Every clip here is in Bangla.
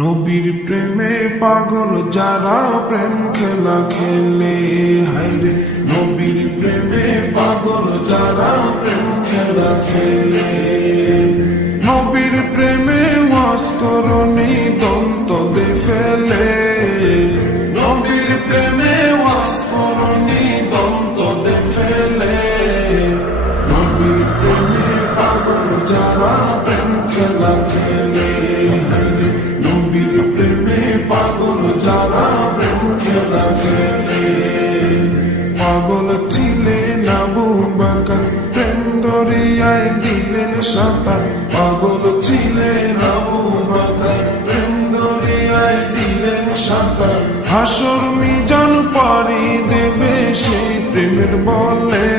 নবীর প্রেমে পাগল যারা প্রেম খেলা খেলে, হায়রে নবীর প্রেমে পাগল যারা প্রেম খেলা খেলে। নবীর প্রেমে ওয়াস করনি দন্ত দে ফেলে, নবীর প্রেমে ওয়াস করনি দন্ত দে ফেলে। নবীর প্রেমে পাগল যারা প্রেম খেলা খেলে, হায়রে নবীর প্রেমে পাগল যারা প্রেম খেলা খেলে। পাগল ছিলেন আবু বকর, প্রেম দরিয়ায় দিলেন সাঁতার। পাগল ছিলেন আবু বকর, প্রেম দরিয়ায় দিলেন সাঁতার। হাসর মিজান পারি দেবে সেই প্রেমের বলে,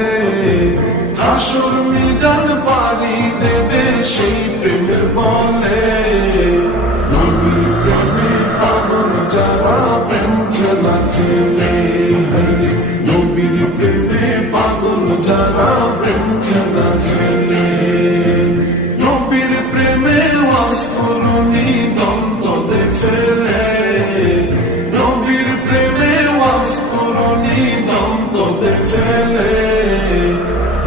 হাসর মিজান পারি দেবে সেই প্রেমের বলে। নবীর প্রেমে পাগল যারা প্রেম খেলা খেলে, হায়রে নবীর প্রেমে পাগল যারা প্রেম খেলা খেলে। নবীর প্রেমে ওয়াস করনি দন্ত দে ফেলে, নবীর প্রেমে ওয়াস করনি দন্ত দে ফেলে।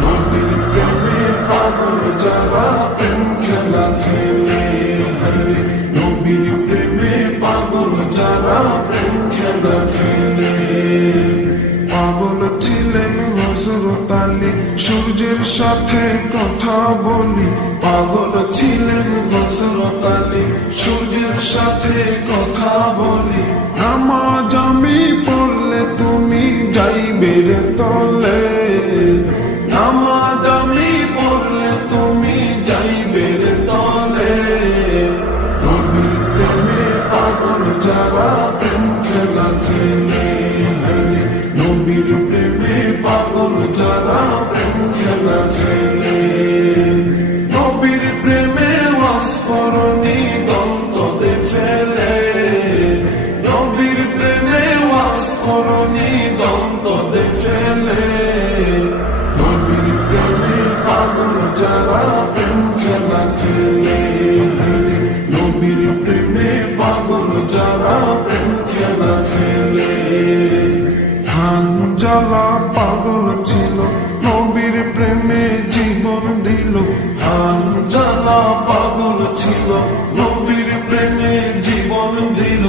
নবীর প্রেমে পাগল যারা প্রেম খেলা খেলে, হায়রে নবীর প্রেমে পাগল যারা প্রেম খেলা খেলে। পাগল ছিলেন হযরত আলী, সূর্যের সাথে কথা বলি। পাগল ছিলেন হযরত আলী, সূর্যের সাথে কথা বলি। নামাজ আমি পড়লে তুমি যাইবে রে তলে, নামাজ আমি পড়লে তুমি যাইবে রে তলে। নবীর প্রেমে পাগল যারা প্রেম খেলা খেলে, হায়রে নবীর প্রেমে পাগল যারা প্রেম খেলা খেলে। নবীর প্রেমে ওয়াস করনি দন্ত দে ফেলে, নবীর প্রেমে ওয়াস করনি দন্ত দে ফেলে। নবীর প্রেমে পাগল যারা প্রেম খেলা খেলে, হায়রে নবীর প্রেমে পাগল যারা প্রেম খেলা খেলে। হানজালা পাগল ছিল, নবীর প্রেমে জীবন দিল। হানজালা পাগল ছিল, নবীর প্রেমে জীবন দিল।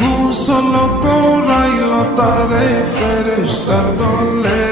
গোসল করাইল তারে ফেরেশতার দলে,